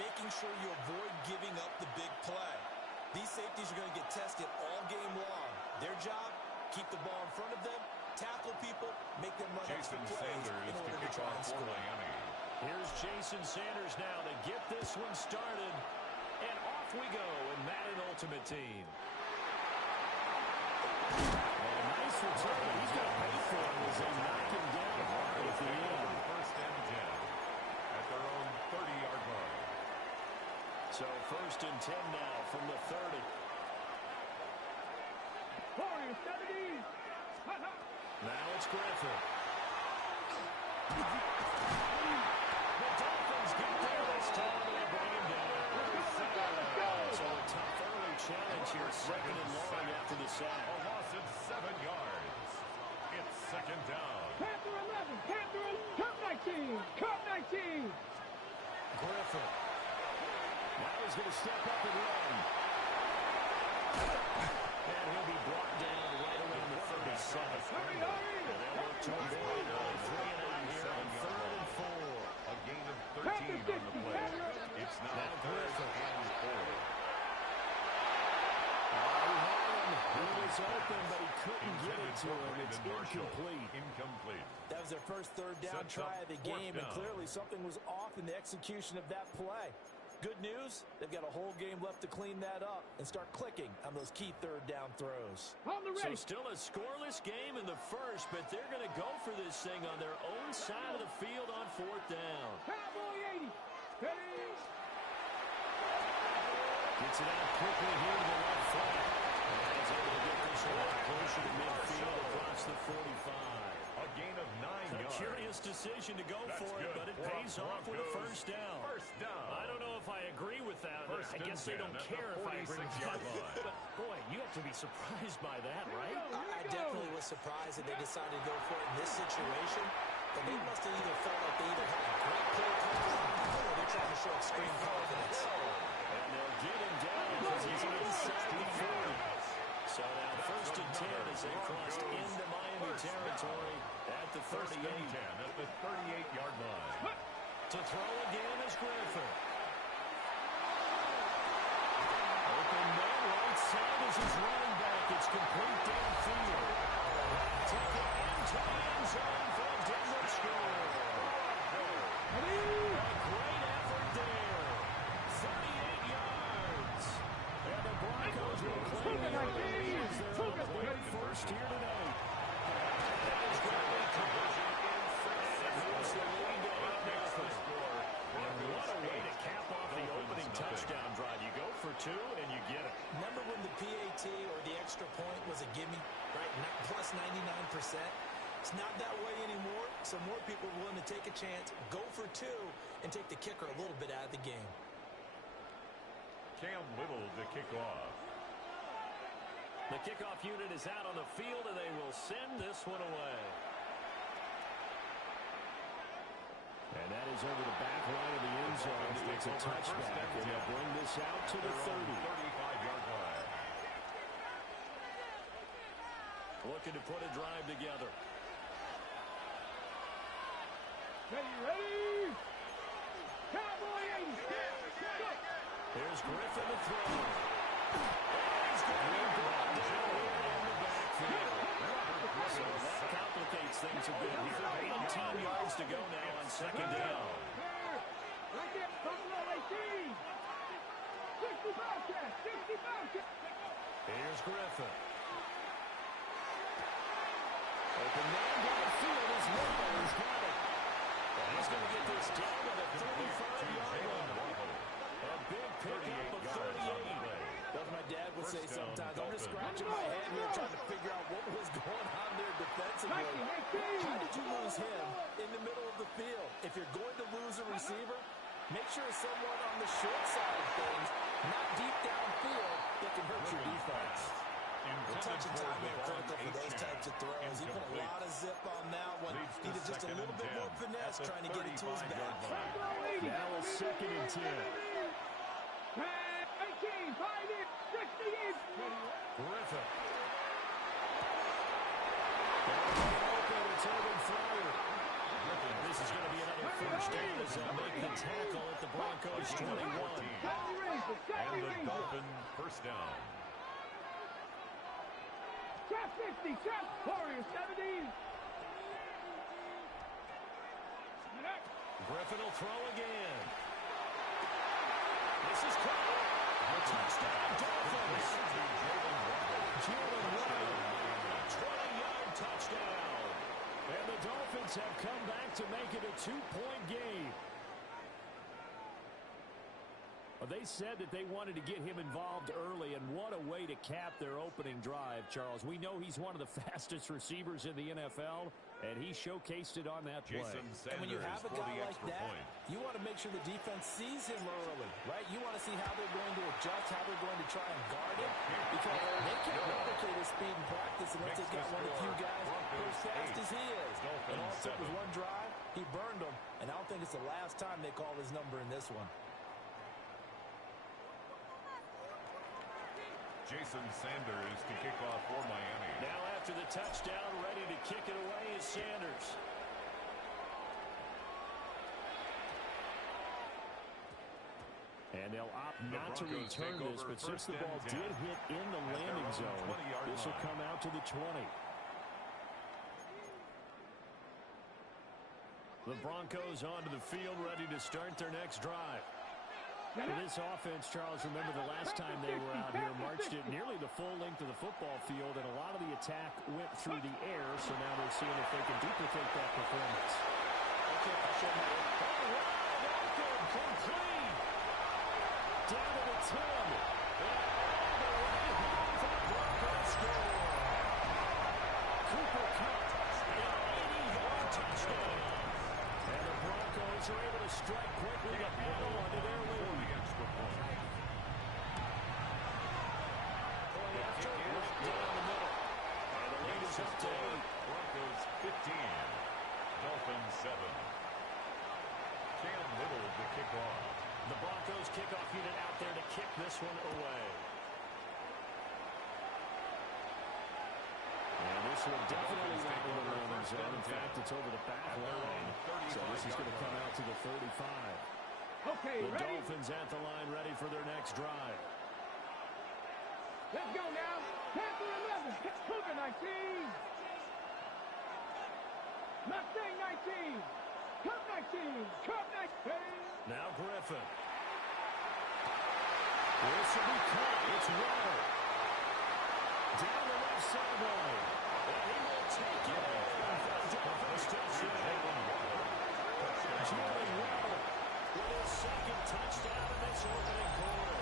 making sure you avoid giving up the big play. These safeties are going to get tested all game long. Their job, keep the ball in front of them, tackle people, make them run extra plays in order to try and score. Here's Jason Sanders now to get this one started. And off we go in Madden Ultimate Team. Well, nice return. He's got to pay for it as they knock him down hard at the end. First and 10 at their own 30-yard line. So first and 10 now from the 30. 40, 70. Now it's Griffin. The Dolphins get there this time and they bring him down. So a tough early challenge here, second and long after the sack. A loss of 7 yards. It's second down. Panther 11, Panther 11, Cup 19, Cup 19. Griffin. Now he's going to step up and run. And he'll be brought down right around the 37. And they'll work to avoid only 3 and out here on 3rd and 4. A gain of 13 on the play. It's now 3rd and 4. He was open, but he couldn't get it to him. It's Incomplete. That was their first third down try of the game, and clearly something was off in the execution of that play. Good news, they've got a whole game left to clean that up and start clicking on those key third down throws. So still a scoreless game in the first, but they're going to go for this thing on their own side of the field on 4th down. Cowboy 80. Gets it out quickly here to the left flank. And he's able to get this one closer to midfield across the 45. A gain of 9 yards. A curious decision to go for it, but it pays off with a first down. First down. I don't know if I agree with that. I guess they don't care if I agree with that. But, boy, you have to be surprised by that, right? I definitely was surprised that they decided to go for it in this situation. But they must have either felt like they either had a great play call or they're trying to show extreme confidence. And they'll get him down because he's inside the 40. So now first and 10 as they crossed into Miami territory at the 38. First and 10 at the 38-yard line. To throw again is Griffin. Open man right side is his running back. It's complete downfield. Take it into the end zone for a Denver score. A great effort there. 38 yards. And the Broncos will claim the lead as they're on the way first here tonight. That is great conversion and moves the lead to 8-0. What a way to cap off the opening touchdown drive. You go for 2 and you get it. Remember when the PAT or the extra point was a gimme, right? Plus 99%. It's not that way anymore, so more people are willing to take a chance, go for 2, and take the kicker a little bit out of the game. Cam Little to kick off. The kickoff unit is out on the field, and they will send this one away. And that is over the back line of the end zone. It's a touchback, and they'll bring this out to the 30. 35-yard line. Looking to put a drive together. Ready? Cowboy 80. Here's Griffin to throw. He's going to be brought down in the backfield. So that complicates things a bit here. 18 yards to go now on second down. Right there, Buffalo 18. 65 catch, 65 catch. Here's Griffin. Open man downfield is Waddle. He's got it. And he's going to get this down to the 35-yard line. A big pickup of 38. As my dad would say sometimes, I'm just scratching my head here trying to figure out what was going on there defensively. How did you lose him in the middle of the field? If you're going to lose a receiver, make sure it's someone on the short side of things, not deep downfield, that can hurt your defense. The touch and time there critical for those types of throws. He put a lot of zip on that one. Needed just a little bit more finesse trying to get it to his back. Now a second and 10. 18, 5 in, 68. Griffin. Open, it's Urban Flyer. This is going to be another first down as they'll make the tackle at the Broncos 21. And the Dolphin first down. Trap 60, trap Warriors 70. Griffin will throw again. This is caught. Touchdown, Dolphins. Jalen Waddle, 20-yard touchdown. And the Dolphins have come back to make it a 2-point game. Well, they said that they wanted to get him involved early, and what a way to cap their opening drive, Charles. We know he's one of the fastest receivers in the NFL, and he showcased it on that play. And when you have a guy like that, you want to make sure the defense sees him early, right? You want to see how they're going to adjust, how they're going to try and guard him, because they can't replicate his speed in practice unless they've got one of the few guys as fast as he is. And all it took was one drive, he burned them, and I don't think it's the last time they call his number in this one. Jason Sanders to kick off for Miami. Now after the touchdown, ready to kick it away is Sanders. And they'll opt not to return this, but since the ball did hit in the landing zone, this will come out to the 20. The Broncos onto the field, ready to start their next drive. This offense, Charles, remember the last time they were out here, marched it nearly the full length of the football field, and a lot of the attack went through the air, so now they're seeing if they can duplicate that performance. Okay, all right, open, complete. Down to the 10. And all the way home for the Broncos score. Cooper Kupp, an 80-yard touchdown. And the Broncos are able to strike quickly to add on to their lead. Broncos 15, Dolphins 7. Cam Little to kick off. The Broncos kickoff unit out there to kick this one away. And this will definitely land in the landing zone. In fact, it's over the back line. So this is going to come out to the 35. Okay, the ready? Dolphins at the line, ready for their next drive. Let's go now. Panther 11, Cougar 19. Mustang 19. Cup 19. Cup 19. Now Griffin. This will be caught. It's Waddle. Down the left sideline. And he will take it in. Dolphins touchdown. Jalen Waddle with his second touchdown in this opening quarter.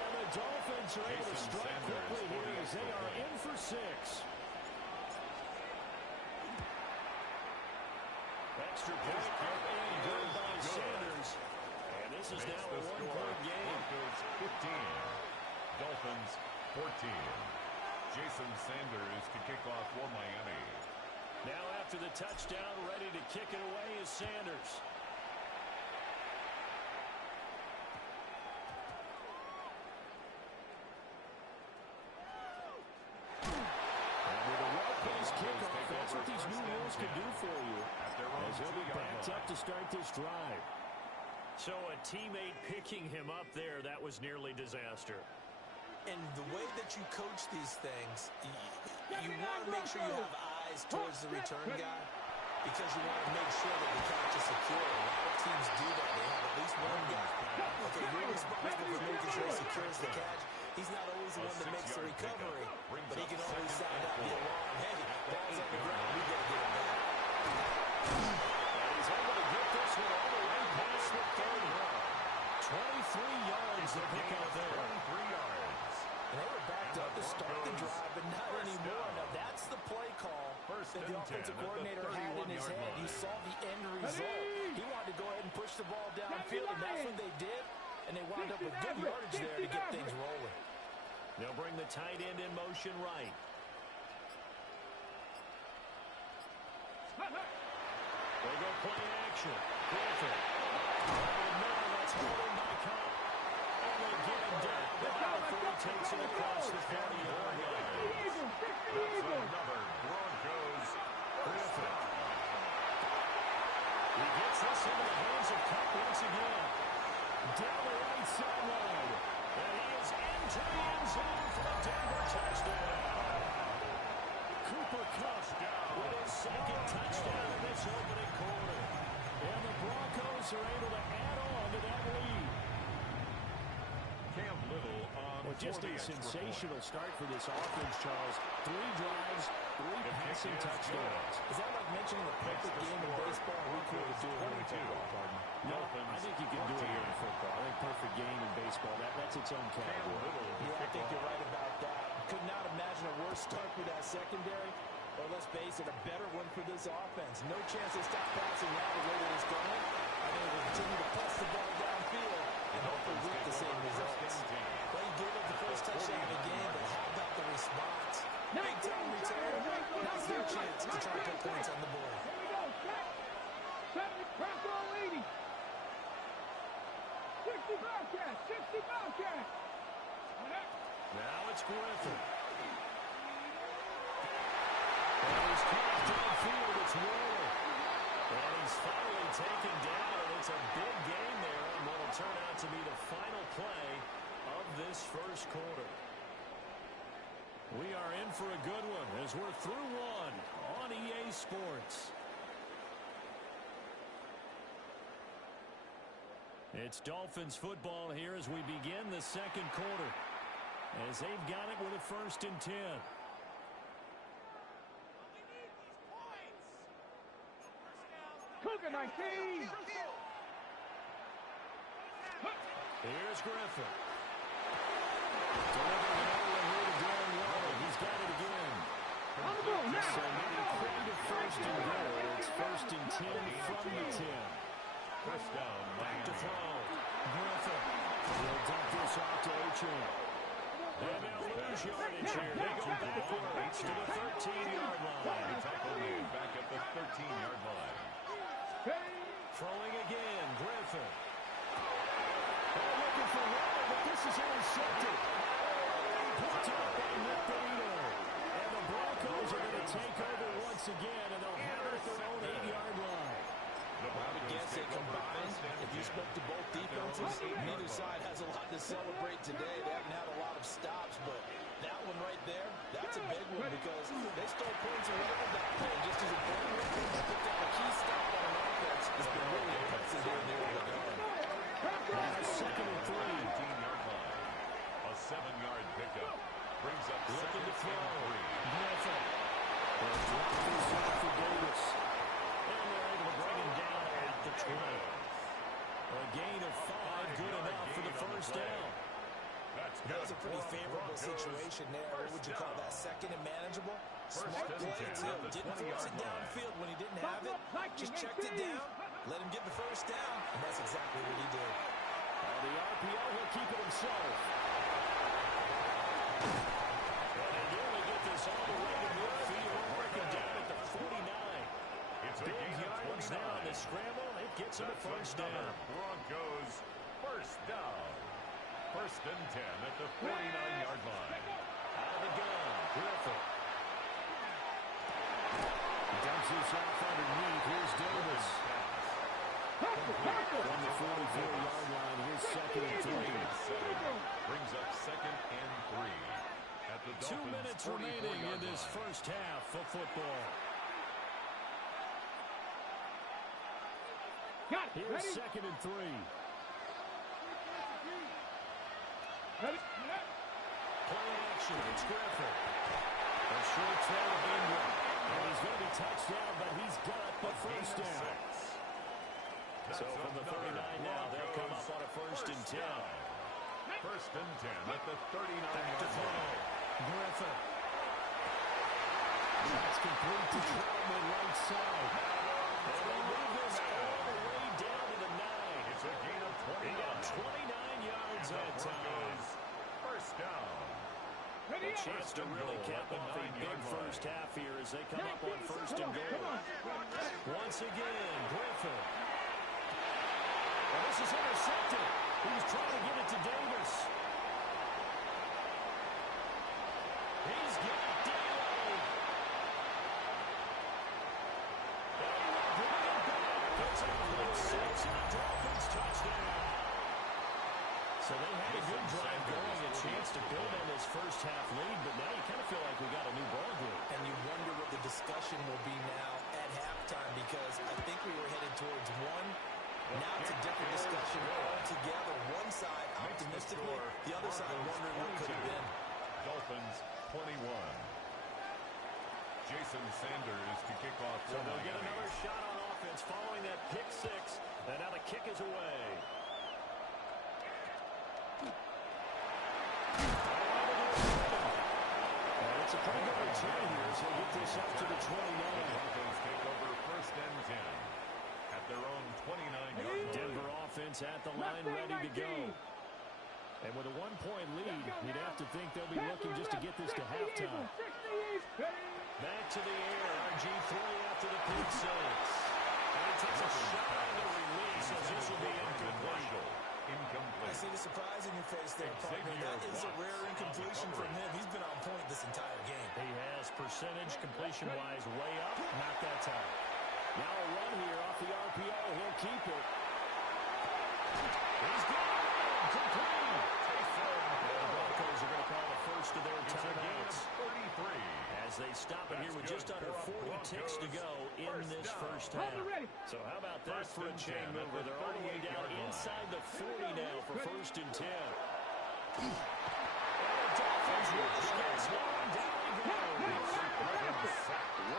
And the Dolphins are able to strike quickly here as they are in for 6. Extra point up and good by Sanders. And this is now a one-point game. Broncos 15, Dolphins 14. Jason Sanders to kick off for Miami. Now after the touchdown, ready to kick it away is Sanders. Kickoff. That's what these new rules can do for you. As he'll be backed up to start this drive. So a teammate picking him up there, that was nearly disaster. And the way that you coach these things, you want to make sure you have eyes towards the return guy because you want to make sure that the catch is secure. A lot of teams do that. They have at least one guy. Okay, you're responsible for making sure he secures the catch. He's not always the one that makes the recovery, but he can always sound out the alarm. Hey, ball's on the ground. We got to get him back. And he's able to get this one all the way past the 30. 23 yards to pick up there. 23 yards. And they were backed up to start the drive, but not anymore. Now, that's the play call that the offensive coordinator had in his head. He saw the end result. He wanted to go ahead and push the ball downfield, and that's what they did. And they wound up with good yardage there to get things rolling. They'll bring the tight end in motion right. They go play action. Griffin. That's holding by Cupp. And they get him down. The Dolphins takes it across the 40-yard line. That's another Broncos. Griffin. He gets this into the hands of Cup once again. Down the right sideline. And he is into the end zone for a Denver touchdown. Cooper Kupp with his second touchdown in this opening quarter. And the Broncos are able to add on to that lead. Cam Little on Just a sensational start for this offense, Charles. 3 drives, 3 passing touchdowns. Is that like mentioning the perfect game in baseball? We could do it in football, pardon me. No, I think you can do it here in football. I think perfect game in baseball, that's its own category. Yeah, I think you're right about that. Could not imagine a worse start for that secondary. Or let's face it, a better one for this offense. No chance they stop passing now the way that it's going. I think they'll continue to press the ball downfield and hopefully with the same results. Well, he gave up the first touchdown of the game, but how about the response? Big time return. Now's their chance to try to put points on the board. Here we go. Set the Bronco leading. 60 Bobcats. 60 Bobcats. Now it's Griffin. And he's caught downfield. It's Waller. And he's finally taken down. And it's a big game there on what will turn out to be the final play of this first quarter. We are in for a good one as we're through one on EA Sports. It's Dolphins football here as we begin the second quarter. As they've got it with a 1st and 10. Cougar 19. Here's Griffin. Delivering another one here to Darren Waller. He's got it again. On the ball now. So maybe clear to 1st and goal. It's 1st and 10 from the 10. First down, Back to throw. Griffin. He'll dump this off to Achane. And they'll lose yardage here. They go backwards to the 13-yard line. tackle made back at the 13-yard line. Throwing again, Griffin. They're looking for Waller, but this is intercepted. Picked up by Nick Benito. And the Broncos are going to take over once again, and they'll have it at their own 8-yard line. I would guess they combined. If you spoke to both defenses, neither side has a lot to celebrate today. They haven't had a lot of stops, but that one right there, that's a big one because they stole points away with that play. Just as important, they picked up a key stop on an offense. It's been really impressive here in the early going. Now 2nd and 3. 18-yard line. A 7-yard pickup. Brings up Looking to 2nd throw. and 3. Griffin. They'll drop this off for Davis. And they're able to bring him down at the 20. A gain of 5, good enough for the first down. That was a pretty favorable situation there. What would you call that? 2nd and manageable? Smart play, too. Didn't force it downfield when he didn't have it. Just checked it down, let him get the first down, and that's exactly what he did. The RPO, he'll keep it himself. And they nearly get this all the way to midfield, working down at the 49. It's a Big gain of yards 29. now on the scramble. It gets him a first down. Broncos first down. 1st and 10 at the 49-yard line. Out of the gun, Griffin. Dumps this off underneath. Here's Davis. From the 44-yard line, here's 2nd and 3. Brings up 2nd and 3. At the 2 minutes remaining in this first half of football. Here's 2nd and 3. Play action. It's Griffin. A short throw to Ingram. And he's going to be touched down, but he's got the first down. So from the 39 now, they'll come up on a 1st and 10. 1st and 10 at the 39-yard line. line. Griffin. That's complete to Troutman right side. And they move this all the way down to the 9. It's a gain of 29. He got 29 yards that time. First down. A chance to really cap off a big first half here as they come up on 1st and goal. Once again, Griffin. And this is intercepted. He's trying to get it to Davis. He's got Dalo. And he will bring it back. Gets out of the So they had a good drive going, a chance to build on this first half lead, but now you kind of feel like we got a new ball game. And you wonder what the discussion will be now at halftime, because I think we were headed towards one. Now it's a different discussion altogether. One side optimistically, the other side wondering what could have been. Dolphins 21. Jason Sanders to kick off. So they'll get another shot on offense following that pick six. And now the kick is away. It's a pretty good return here, so get this up to the 29. The Broncos take over first and 10 at their own 29-yard line. Denver offense at the line, ready to go. And with a one-point lead, you'd have to think they'll be looking just to get this to halftime. Back to the air, RG3 after the pick six. And he takes a shot on the release as this will be incomplete. I see the surprise in your face there, partner. That is a rare incompletion from him. He's been on point this entire game. He has percentage completion-wise way up, not that time. Now a run here off the RPO. He'll keep it. He's gone. Complete. The Broncos are going to call the first of their timeouts. 33. As they stop it here with just under 40 ticks to go in this first half. So how about that for a chain mover? They're all the way down inside the 40 now for first and 10. And the Dolphins rush gets one. Down he goes.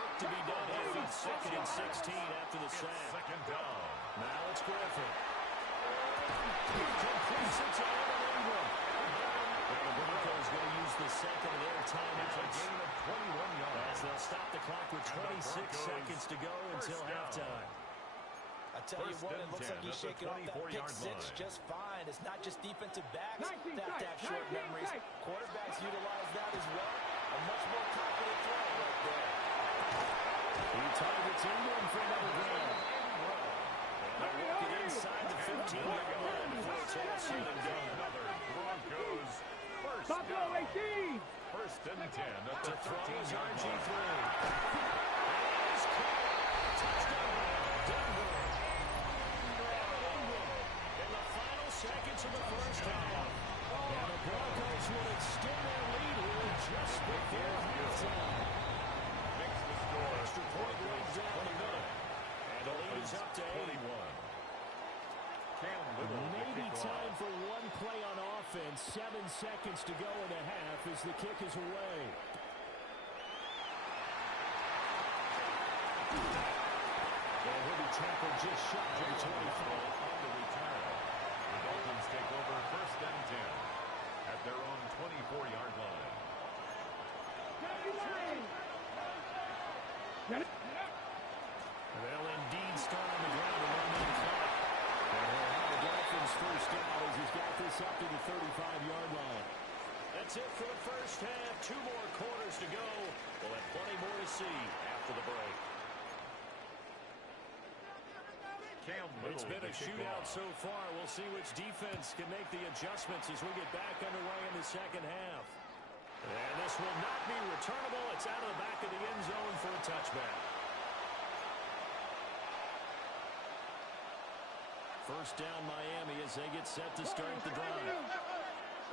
Work to be done here with second and 16 after the sack. Second down. Now it's Griffin. He completes it to Evan Ingram. And the Broncos going to use the second of their timeouts. It's a gain of 21 yards. As they'll stop the clock with 26 seconds to go until halftime. I tell you what, it looks like he's shaking off that pick six just fine. It's not just defensive backs that have to have short memories. Quarterbacks utilize that as well. A much more confident throw right there. He targets Ingram for another grab. And they're working inside the 15-yard line before it's all said and done. Another Broncos first Buffalo down. 18. First and 10 at the 13-yard RG3. line. He's caught. Touchdown, Denver. In the final seconds of the first half. And the Broncos will extend their lead here just before halftime. Makes the score. Extra point runs down the middle. And the lead is up to 8. 21. Cam Little to Maybe kick time off. for one play on offense. 7 seconds to go in the half as the kick is away. And he'll be tackled just shy of the 25. On the return. The Dolphins take over first and 10 at their own 24-yard line. They'll indeed start on the ground and run the clock. And they'll have the Dolphins first down as he's got this up to the 35-yard line. That's it for the first half. 2 more quarters to go. We'll have plenty more to see after the break. Cam Little It's been to a kick shootout off. so far. We'll see which defense can make the adjustments as we get back underway in the second half. And this will not be returnable. It's out of the back of the end zone for a touchback. First down Miami as they get set to start the drive.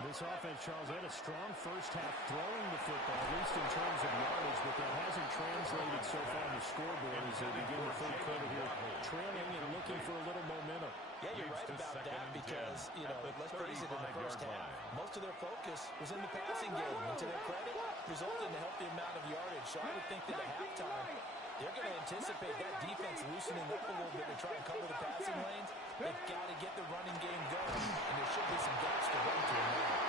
This offense, Charles, had a strong first half throwing the football, at least in terms of yardage, but that hasn't translated so far on the scoreboard as they begin the third quarter here, trailing and looking for a little momentum. Yeah, you're right about that because, let's face it, in the first half, most of their focus was in the passing game. And to their credit, resulted in a healthy amount of yardage. So I would think that at halftime, they're going to anticipate that defense loosening up a little bit to try and cover the passing lanes. They've got to get the running game going, and there should be some gaps to run through now.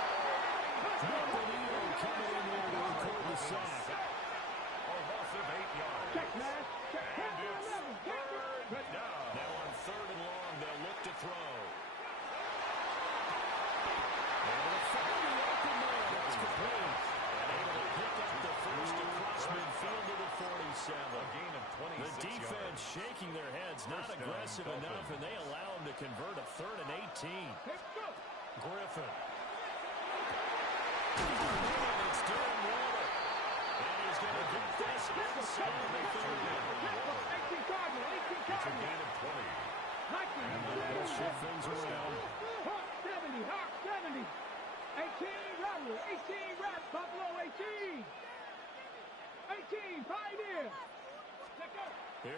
Benito coming in here to record the sack. A loss of 8 yards. And it's third down. Now on 3rd and long, they'll look to throw. Able to find the open man. That's complete. And able to pick up the first across midfield to the 47. A gain of 26 The defense yards. shaking their heads, not First down, aggressive enough, and they allow him to convert a 3rd and 18. Griffin. And it's Darren Waller. And he's going to get this inside the 30. It's a gain of 20. And they'll shift things around.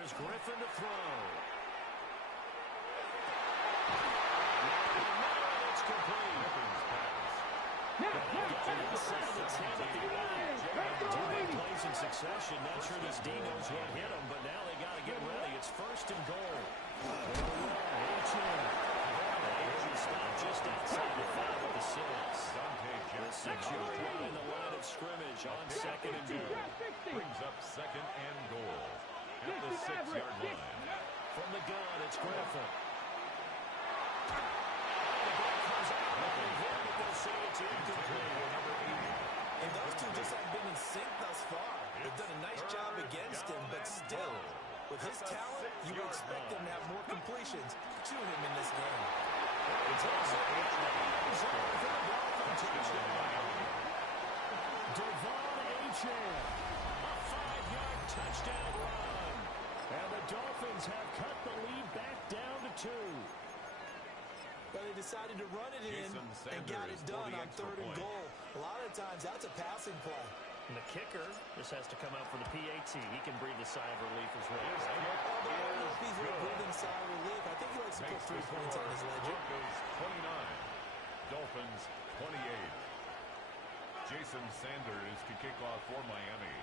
Here's Griffin to throw. It's complete. Griffin's pass. Plays in succession. Not sure this D knows what hit him, but now they got to get ready. It's first and goal. Stop just outside the 5 with the 6. The 6-yard play in the line of scrimmage on second and goal. Brings up second and goal at the 6-yard line. From the gun, it's Griffin. And those two just haven't been in sync thus far. They've done a nice job against him, but still, with his talent, you would expect them to have more completions to him in this game. Devon Achane, a 5-yard touchdown run. And the Dolphins have cut the lead back down to 2. But they decided to run it in and got it done on third and goal. A lot of times, that's a passing play. And the kicker just has to come out for the PAT. He can breathe a sigh of relief as well. Although I don't know if he's really breathing a sigh of relief. I think he likes to put 3 points on his ledger. Broncos 29, Dolphins 28. Jason Sanders to kick off for Miami.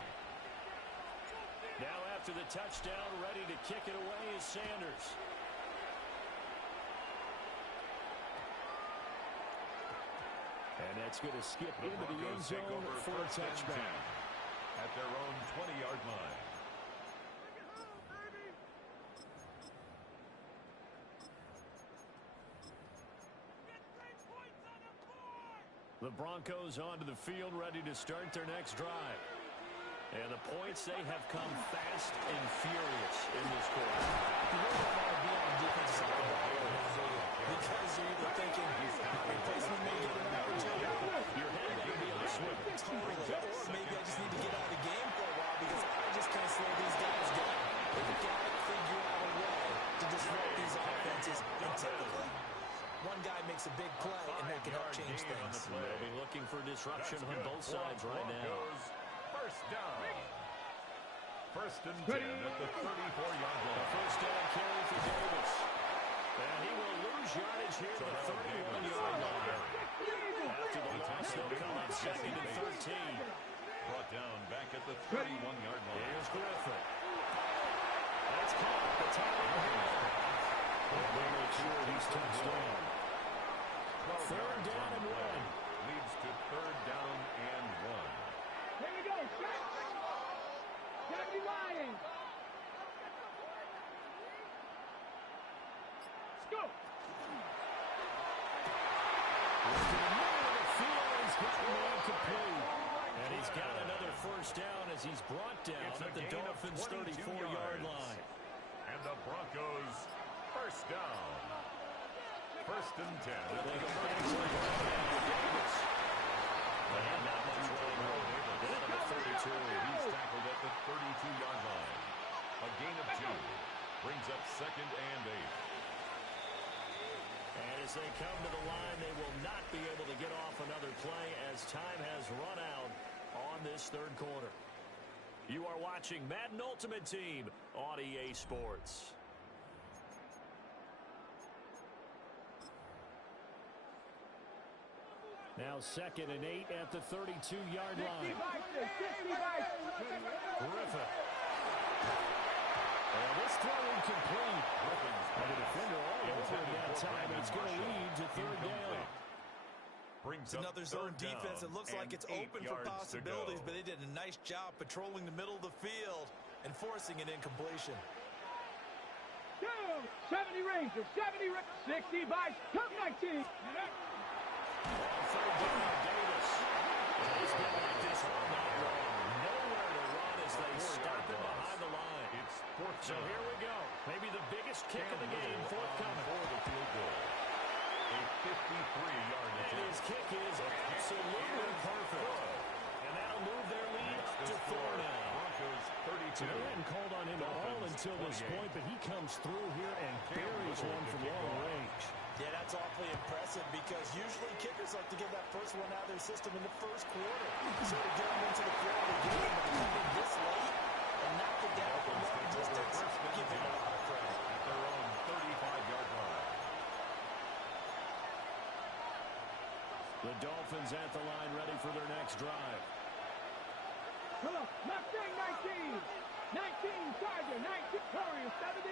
Now after the touchdown, ready to kick it away is Sanders. And that's going to skip into the end zone for a touchback. At their own 20-yard line. The Broncos onto the field, ready to start their next drive. And the points, they have come fast and furious in this quarter. You really don't want to be on the defensive side of the ball because you're either thinking replacement may get an opportunity. Your head may be on a swivel. Totally. Or maybe I just need to get out of the game for a while because I just can't slow these guys down. They've got to figure out a way to disrupt these offenses. And typically, one guy makes a big play and that can help change things. They'll be looking for disruption on both sides right now. First down. First and 10 at the 34-yard line. First down carry for Davis. And he will lose yardage here at the 31-yard line. After the loss, they'll come on second and 13. Brought down back at the 31-yard line. Here's Griffin. That's caught. The tackle. They'll make sure he's touched down. Third down and 1. Leads to third down and 1. Here we go, set. Gotta be lying. Let's go. And he's got another first down as he's brought down at the Dolphins' 34-yard line. And the Broncos first down. First and 10. They go back to Davis. They have not much running room. Down to the 32. He's tackled at the 32-yard line. A gain of 2. Brings up second and 8. And as they come to the line, they will not be able to get off another play as time has run out on this third quarter. You are watching Madden Ultimate Team on EA Sports. Now second and 8 at the 32-yard line. Griffin. And this throw incomplete. And the defender all over him that time, and it's going to lead to third down. It's another zone defense. It looks like it's open for possibilities, but they did a nice job patrolling the middle of the field and forcing an incompletion. 70 Rangers, 60 by Cup 19. Third down, Davis. He's been like this all night long. Nowhere to run as they stop him behind the line. It's fourth So here we go. Maybe the biggest kick of the game forthcoming. For the field goal. A 53-yard attempt. And his kick is absolutely perfect. And that'll move their lead to 4 now. Broncos 32. So they hadn't called on him at all until this point, but he comes through here and buries one from long range. Yeah, that's awfully impressive because usually kickers like to get that first one out of their system in the first quarter. Sort of get them into the flow of the game, but to come in this late, and knock it down from long distance. Give him a lot of credit. At their own 35-yard line. The Dolphins at the line ready for their next drive. Hello, Mustang 19. 19, Tiger, 19, Warriors, 70.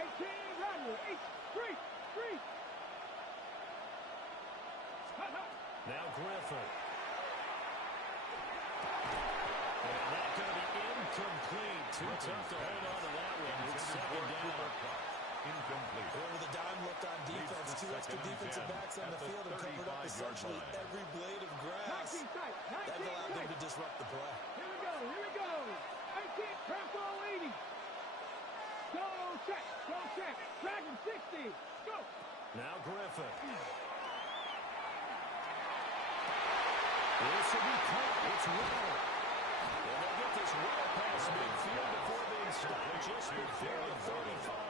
18, Runner, 8, 3. Now Griffin. And that's going to be incomplete. Too tough to hold on to that one. It's second down. Incomplete. Well, with a dime look on defense, two extra defensive backs on the field and covered up essentially every blade of grass. 19 tight, 19 That allowed them tight. to disrupt the play. Here we go. 18, Purple 80. Go check. Dragon 60. Go. Now Griffin. This will be caught. It's well. And they'll get this well past midfield before being stopped just before the 35.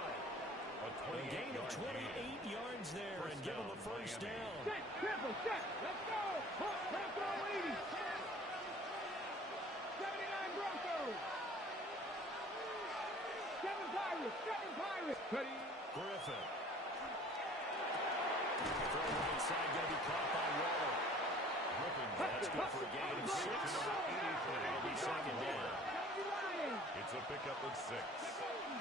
A gain of 28 yards there and give them a first down. Set. Let's go. Purple 80. 79 Broncos. 7 Pirates. Ready. Griffin. Throw right side going to be caught by Waller. That's good for a gain of 6. It'll be second down. It's a pickup of 6.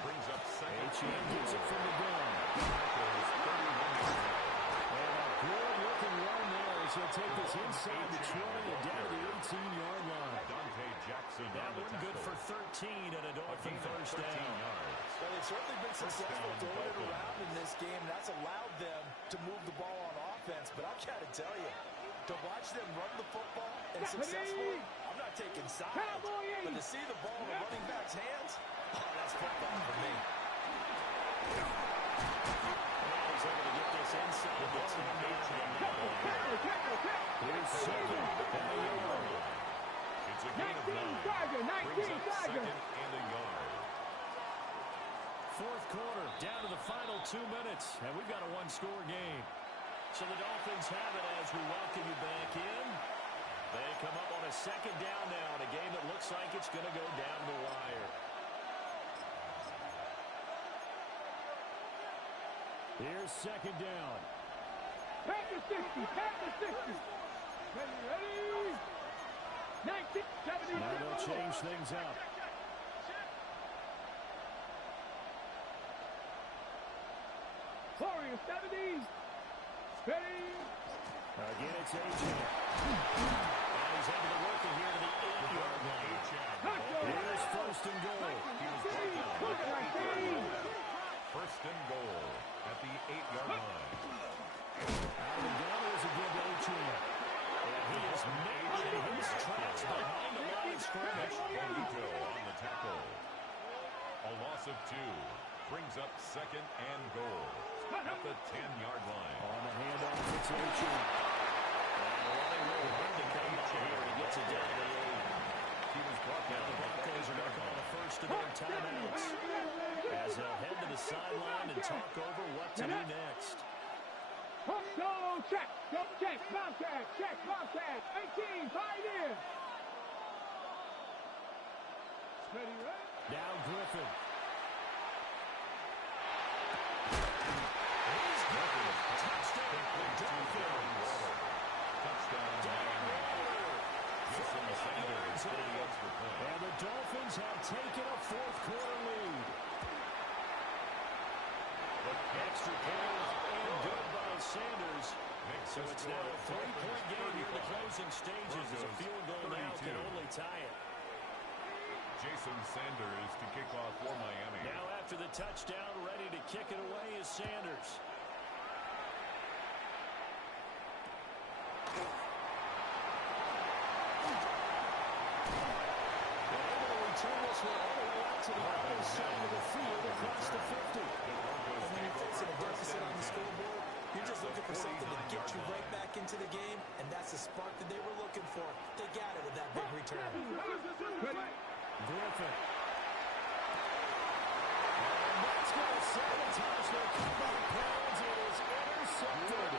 Brings up second. H.M. gets it from the gun. Tackles 31 yards. And a good-looking run there as he'll take this inside the 20 and down to the 18-yard line. Dante Jackson That on the one good tackle. for 13 and a Dolphin first 13 down. yards. Well, they've certainly been successful down, throwing it Dolphins. around in this game. That's allowed them to move the ball on offense. But I've got to tell you, to watch them run the football and successfully, I'm not taking sides. But to see the ball in the running back's hands, that's football for me. He's able to get this inside the 10. Here's second and a yard. It's a gain of 9. Tiger, 19 Brings up Tiger. second and a yard. Fourth quarter, down to the final 2 minutes, and we've got a one-score game. So the Dolphins have it as we welcome you back in. They come up on a second down now in a game that looks like it's going to go down the wire. Here's second down. Panther 60. Ready. 19, 70. Now they'll change things up. Warriors, 70. Ready. Again, it's H.M. And he's able to work it here to the 8-yard line. Here's first and goal. First and goal at the 8-yard line. Out of the gun is a good H.M. And he is making his tracks behind the line of scrimmage. Bonito on the tackle. A loss of 2. Brings up second and goal at the 10-yard line. On the handoff, it's H.M. And running real hard to come by here. He gets it down to the 8. He was brought Now down. the Broncos are going to call the first of their timeouts as they'll head to the sideline and talk over what to do next. Go check. Bobcat. 18, Pioneer. Ready. Now Griffin. And the Dolphins have taken a fourth-quarter lead. Extra point and good by Sanders. So it's now a 3-point game here in the closing stages as a field goal now can only tie it. Jason Sanders to kick off for Miami. Now after the touchdown, ready to kick it away is Sanders. Turn this one all the way out to the other side of the field across the 50. And when you're facing a deficit on the scoreboard, you're just looking for something to get you right back into the game, and that's the spark that they were looking for. They got it with that big return. Griffin. And that's going to sabotage their comeback plans. It is intercepted.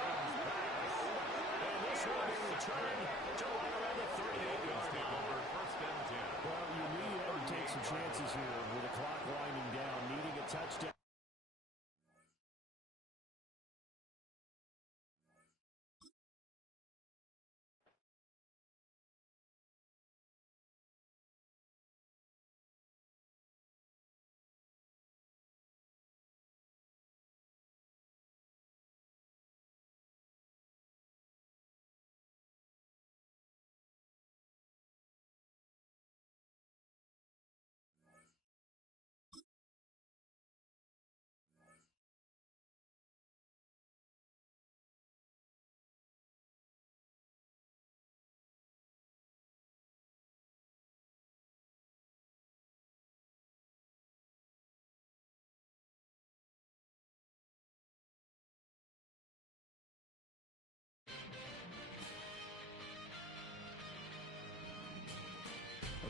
And this will be returned to right around the 38-yard line. First and 10. Well, you knew you had to take some chances here with the clock winding down, needing a touchdown.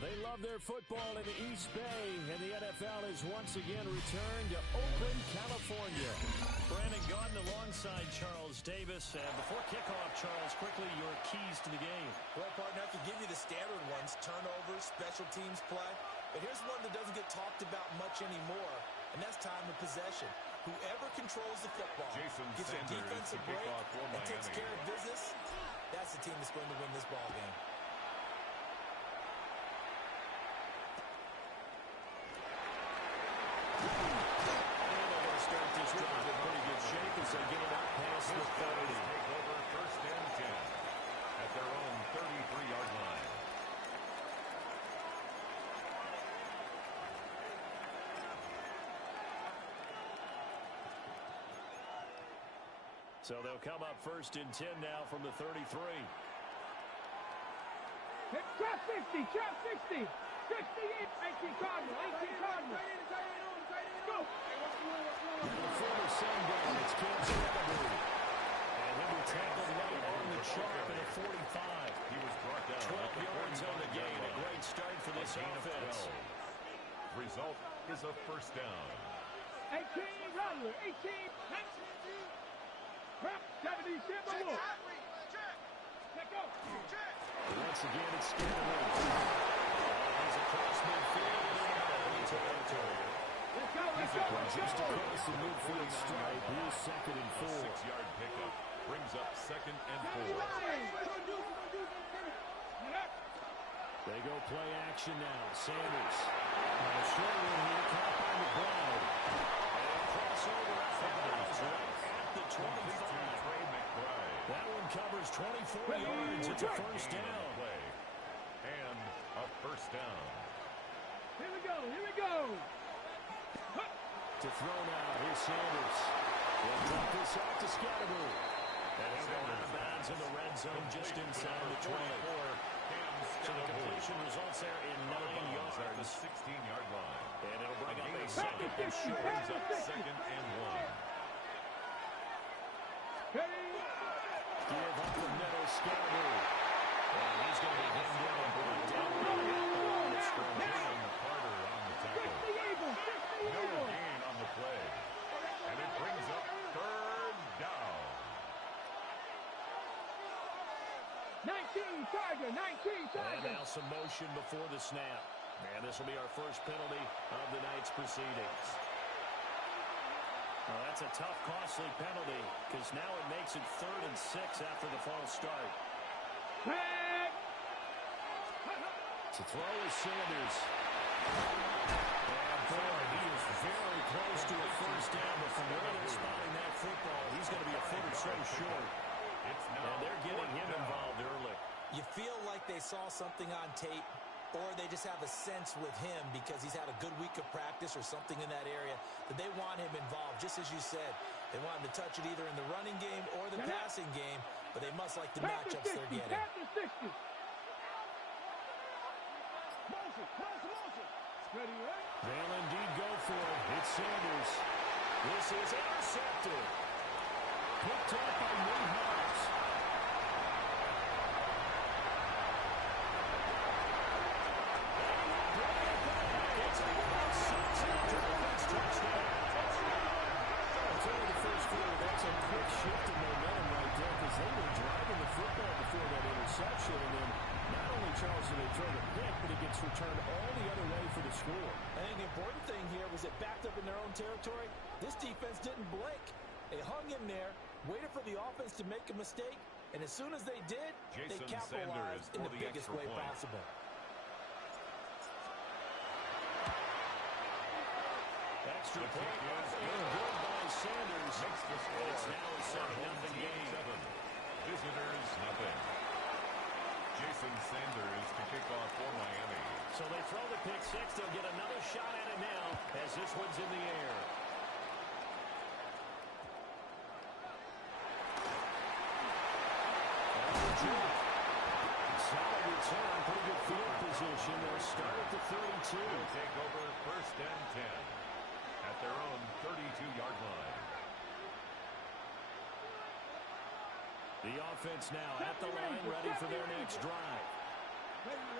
They love their football in the East Bay, and the NFL has once again returned to Oakland, California. Brandon Gaudin alongside Charles Davis. Before kickoff, Charles, quickly your keys to the game. Well, partner, I can give you the standard ones, turnovers, special teams play. But here's one that doesn't get talked about much anymore, and that's time of possession. Whoever controls the football, gives their defense a break, and takes care of business, that's the team that's going to win this ball game. As they get it out past the 30. Take over first and 10 at their own 33-yard line. So they'll come up first and 10 now from the 33. Trap 60, trap 60. 68, 18 Cardinal, 18 Cardinal. Go. Former Sundown, it's Kansas City. And he'll be tackled right on the sharp at a 45. He was brought down. 12 yards on the gain. A great start for this offense. Result is a first down. 18 Cardinal, 18. Trap 70, Simba. Check out. Once again, it's Scanlon. He's across midfield and into territory. Let's go. Just across the midfield stripe. Here's second and 4. 6-yard pickup brings up second and 4. They go play action now. Sanders. Short one here, caught by McBride. And crossover Sanders right at the 25. That one covers 24 yards. It's a first down. And a first down. Here we go. To throw now, here's Sanders. He'll drop this off to Scatterbury. And he'll go out of bounds in the red zone just inside the 24. So the completion results there in 9 yards. At the 16-yard line. And it'll bring up a second and short. Brings up second and 1. Give up the middle, Scatterbury. And he's going to be hit down and brought down right at the line of scrimmage. Carter on the tackle. No gain on the play. And it brings up third down. 19 Tiger. And now some motion before the snap. And this will be our first penalty of the night's proceedings. Well, that's a tough, costly penalty because now it makes it 3rd and 6 after the false start. To throw is Sanders. And boy, he is very close to a first down, but from where they're spotting that football, he's going to be a foot or so short. And they're getting him involved early. You feel like they saw something on tape, or they just have a sense with him because he's had a good week of practice or something in that area that they want him involved. Just as you said, they want him to touch it either in the running game or the passing game, but they must like the matchups they're getting. They'll indeed go for it. It's Sanders. This is intercepted. Picked up by Nate Hobbs. It's only the first quarter. That's a quick shift in momentum right there because they were driving the football before that interception. And then not only, Charles, did they to throw the pick, but it gets returned all the other way for the score. I think the important thing here was it backed up in their own territory. This defense didn't blink. They hung in there, waited for the offense to make a mistake, and as soon as they did, they capitalized in the biggest way possible. Extra point is good by Sanders. Makes the score. It's now a 7-0 game. Visitors, nothing. Jason Sanders to kick off for Miami. So they throw the pick six. They'll get another shot at it now as this one's in the air. Solid return, pretty good field position. They'll start at the 32. They'll take over 1st and 10 at their own 32-yard line. The offense now at the line, ready for their next drive.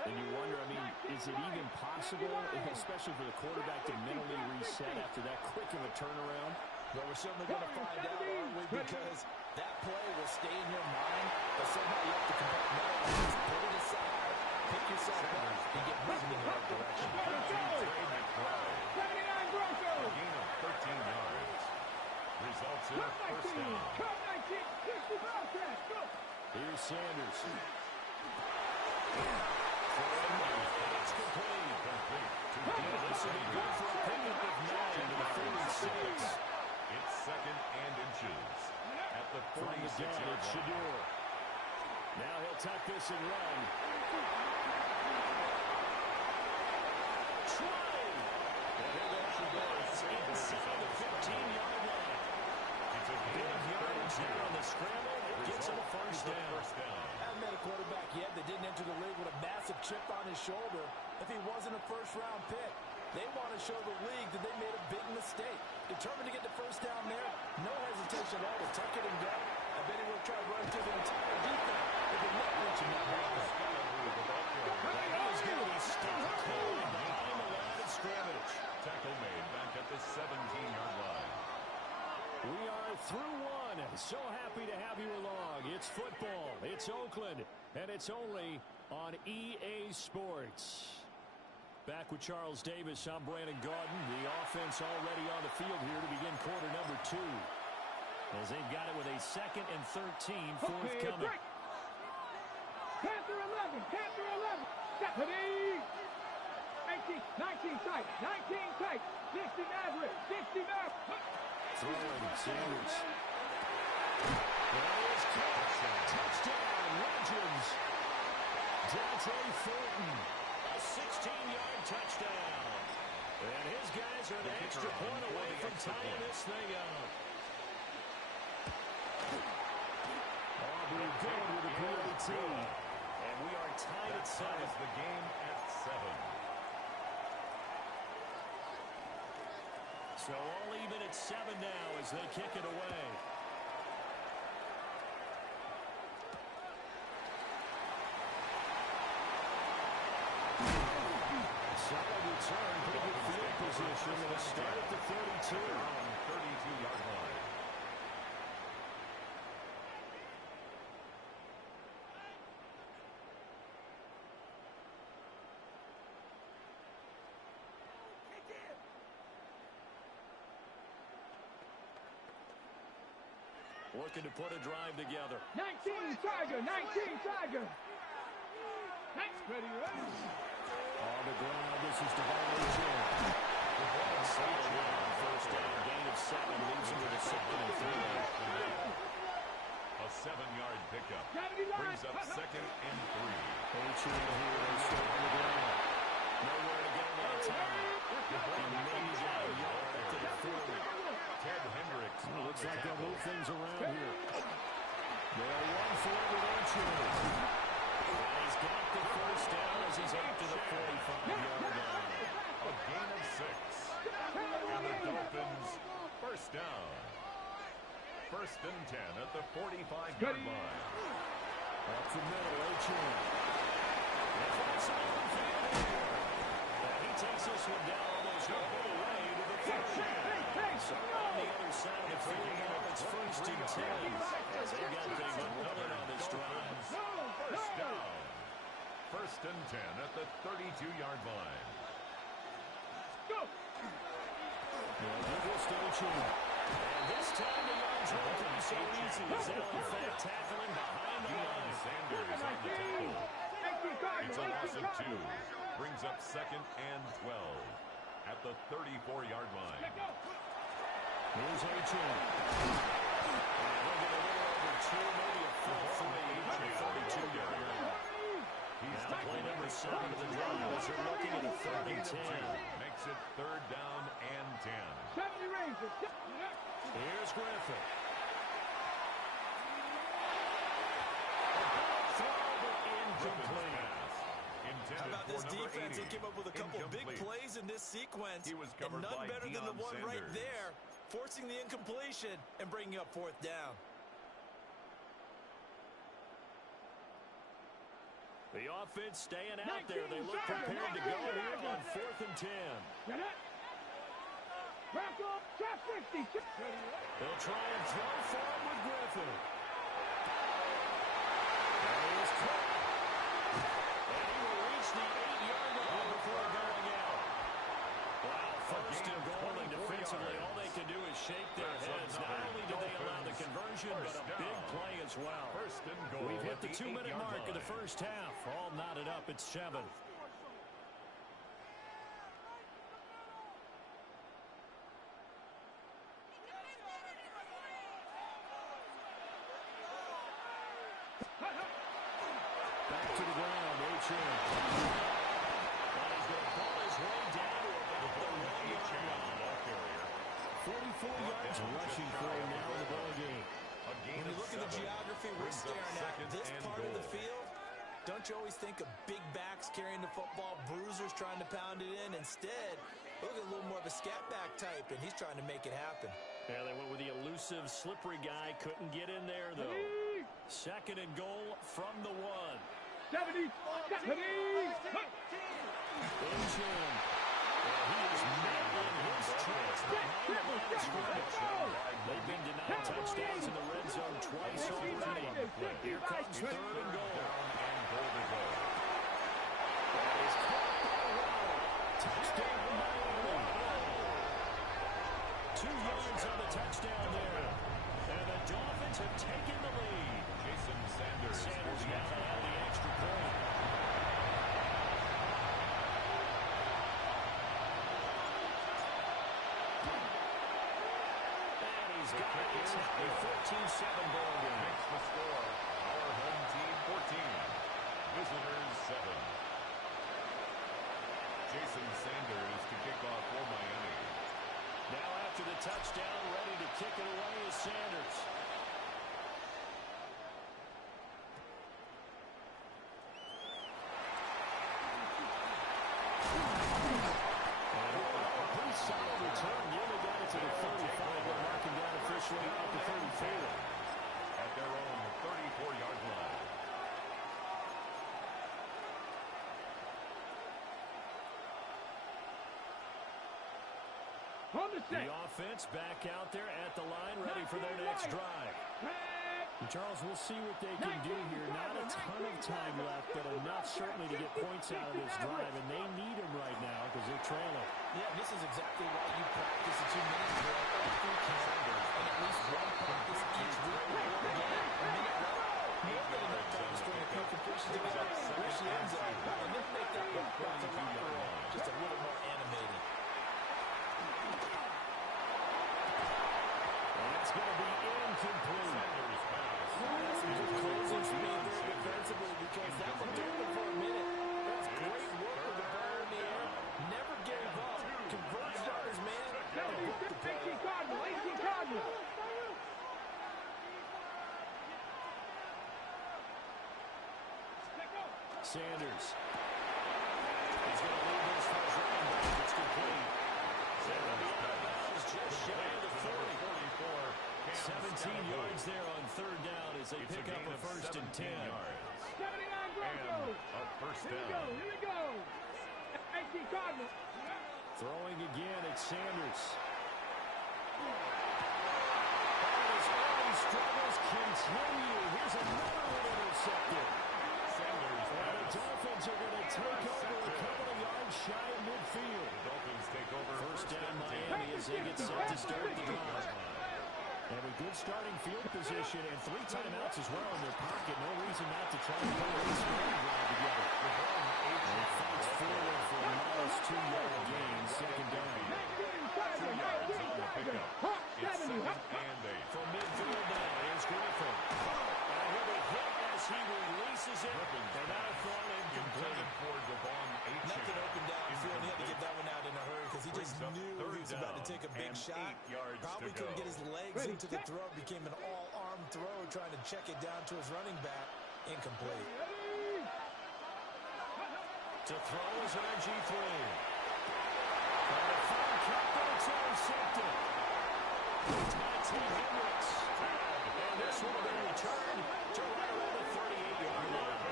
And you wonder, I mean, is it even possible, especially for the quarterback, to mentally reset after that quick of a turnaround? Well, we're certainly going to find out, aren't we? Because that play will stay in your mind, but somehow you have to compartmentalize, put it aside, pick yourself up, and get moving in the right direction. A gain of 13 yards. Results in a 1st down. Here's Sanders. It's complete. This will be good for a pickup of 9 to the 36. It's 2nd and inches at the 46-yard line. Now he'll tuck this and run. Try. It's inside the 15-yard line. It's a Big yardage there on the scramble. It gets him a first down. Haven't met a quarterback yet that didn't enter the league with a massive chip on his shoulder if he wasn't a first-round pick. They want to show the league that they made a big mistake. Determined to get the first down there, no hesitation at all to tuck it and go. I bet he would try to run through the entire defense if they're not reaching that ball. He is going to be stuck cold behind the line of scrimmage. Tackle made back at the 17-yard line. We are through one. So happy to have you along. It's football. It's Oakland. And it's only on EA Sports. Back with Charles Davis, I'm Brandon Gaudin. The offense already on the field here to begin quarter number 2. As they've got it with a 2nd and 13 forthcoming. Panther 11, Panther 11. Deputy. 18, 19 tight, 19 tight. 60 Maverick, 60 Maverick. Throwing Sanders. That is caught. Touchdown, Legends. Dante Thornton. A 16-yard touchdown. And his guys are an extra point away from tying this thing up. Aubrey good with a PAT. And we are tied at 7. The game at 7. So all even at 7 now as they kick it away. Solid return, pretty good field position. They'll start at the 32. On 32-yard line. Looking to put a drive together. 19 Tiger, 19 Tiger. Next, ready, ready. On the ground, this is Devon Chin. Solid run, first down, gain of 7, leads him to the 2nd and 3. A 7-yard pickup brings up 2nd and 3. Chin here, they start on the ground. Nowhere to go that time. And maybe got a yard to the 40. Ted Hendricks. Looks like they'll move things around here. They'll run for it with Chin. And he's got the first down as he's up to the 45-yard line. A gain of 6. And the Dolphins first down. 1st and 10 at the 45-yard line. Up the middle, Chin. He takes this one down almost all the way to the 30. So on the other side of the field now, it's 1st and 10. As they got things rolling on this drive. First down. 1st and 10 at the 32-yard line. Go! Will still chew. And this time the yards won't come so easy. Zell tackling behind the line. Sanders on the tackle. It's a loss of 2. Brings up 2nd and 12 at the 34-yard line. Here's A-Chain. And they'll get a little over 2, maybe a full 3 at the 42-yard line. He's now play number 7 of the drive as they're looking at a 3rd and 10. Makes it 3rd down and 10. Here's Griffin. How about this defense? He came up with a couple big plays in this sequence, and none better than the one right there, forcing the incompletion and bringing up 4th down. The offense staying out there. They look prepared to go here on 4th and 10. They'll try and throw for him with Griffin. That is caught. And he will reach the 8-yard line before going out. Wow, 1st and goal, and defensively, all they can do is shake their heads. Not only do they allow the conversion, but a big play as well. We've hit the 2-minute mark of the first half. All knotted up at 7. Back to the ground, A-Chain. And he's going to pull his way down to about the 1-yard line. 44 yards rushing for him now in the ball game. When you look at the geography we're staring at, this part of the field, don't you always think of big backs carrying the football, bruisers trying to pound it in? Instead, look at a little more of a scat back type, and he's trying to make it happen. Yeah, they went with the elusive, slippery guy. Couldn't get in there, though. 2nd and goal from the 1. 70. In-tune. He is mailing his tricks behind the line of scrimmage. They've been denied touchdowns in the red zone twice already. Here comes 3rd and goal. That is caught by Waddle. Touchdown, Miami. 2 yards on the touchdown there. And the Dolphins have taken the lead. Sanders now on the extra point. And he's got it. It's a 14-7 ball game. Makes the score. Our home team 14. Visitors 7. Jason Sanders to kick off for Miami. Now after the touchdown, ready to kick it away is Sanders. Pretty solid return. Nearly got it to the 35, but marking down officially at the 34. At their own 34-yard line. The offense back out there at the line, ready for their next drive. And Charles, we'll see what they can do here. Not a ton of time left, but enough certainly to get points out of this drive, and they need them right now because they're trailing. Yeah, this is exactly why you practice a 2-minute drill all through camp, and at least one practice each week before the game. A minute left, more than enough time to string a few completions together, reach the end zone, and then make that look like the locker room just a little more animated. And it's going to be incomplete. Closing speed there defensively because that one took them for a minute. That's great work with the ball in the air. Never gave up. Convert starters, man. And broke the play. 18 Cardinal. Sanders. He's going to lead this for his running back. It's complete. Sanders just shy of the 40. 17 yards there on 3rd down as they pick up a 1st and 10. 79 Broncos. A first Here down. we go. 18 Cardinal. Throwing again at Sanders. And his early struggles continue. Here's another one intercepted. Sanders. And the Dolphins Dolphins are going to take over a couple of yards shy of midfield. The Dolphins take over First down Miami as they get set to start the drive. Have a good starting field position and 3 timeouts as well in their pocket. No reason not to try and put this running drive together. And fights forward for a nice 2-yard gain, second down. 2 yards on the pickup. It's 2nd and 8. From midfield now, here's Griffin. And he'll be hit as he releases it. And now thrown incomplete. For Devon Achane. Nothing open downfield. He had to get that one out in a hurry because he just knew he was about to take a big shot. Probably couldn't get his legs into the throw. Became an all-arm throw trying to check it down to his running back. Incomplete. To throw is RG3. And a fine cut, but it's intercepted. Monty Hendricks. And this one will be returned to right around the 38-yard line.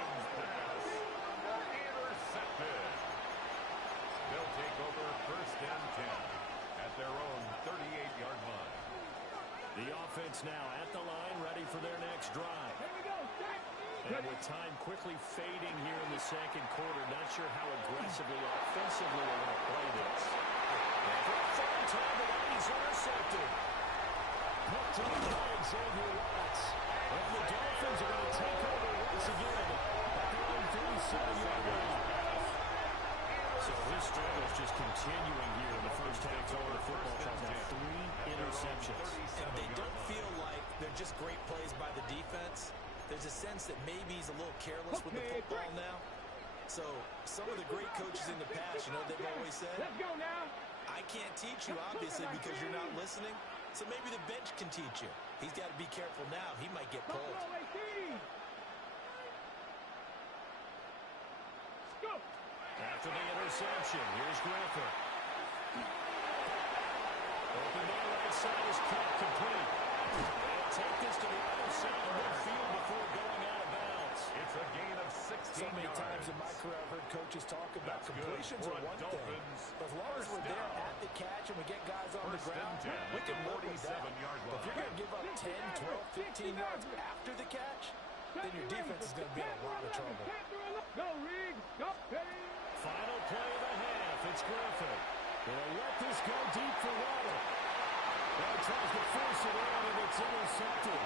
Intercepted. They'll take over 1st and 10 at their own 38-yard line. The offense now at the line, ready for their next drive. And with time quickly fading here in the second quarter, not sure how aggressively, offensively they're going to play this. And for the third time tonight, he's intercepted. Hooked on by Xavier Watts. And the Dolphins are going to take over once again at their own 37-yard line. So his struggles just continuing here in the first half of the football. Now 3 interceptions. And they don't feel like they're just great plays by the defense. There's a sense that maybe he's a little careless with the football now. So some of the great coaches in the past, you know, they've always said, Let's go now. I can't teach you, obviously, because you're not listening. So maybe the bench can teach you. He's got to be careful now. He might get pulled. After the interception, here's Griffin. Open man right side is caught complete. They'll take this to the other side of midfield before going out of bounds. It's a gain of 16 So many yards. times in my career I've heard coaches talk about That's completions good are for one Dolphins. thing. But as long as we're there at the catch and we get guys on the 1st ground, and 10 we can at the work with that. 47-yard But if you're going to give up 10, 12, 15 yards after the catch, then your defense is going to be in a lot of trouble. Go, Rig. Go, Final play of the half. It's Griffin. They'll let this go deep for Waddle. Now tries to force it out, and it's intercepted.